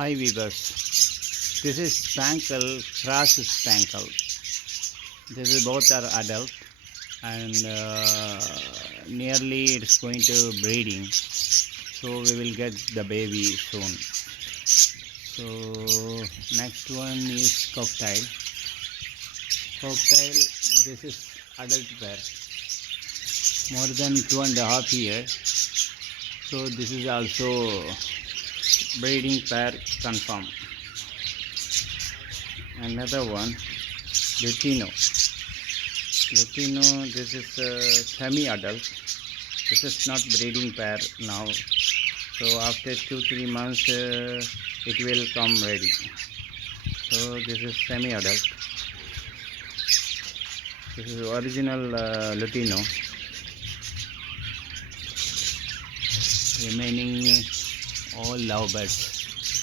Hi weavers, this is Spankle Cross Spankle. This is both are adult and nearly it's going to breeding. So we will get the baby soon. So next one is cocktail. Cocktail, this is adult pair, more than 2.5 years. So this is also breeding pair confirm. Another one, Lutino. Lutino, this is semi-adult. This is not breeding pair now. So after 2-3 months, it will come ready. So this is semi-adult. This is original Lutino. Remaining all lovebirds.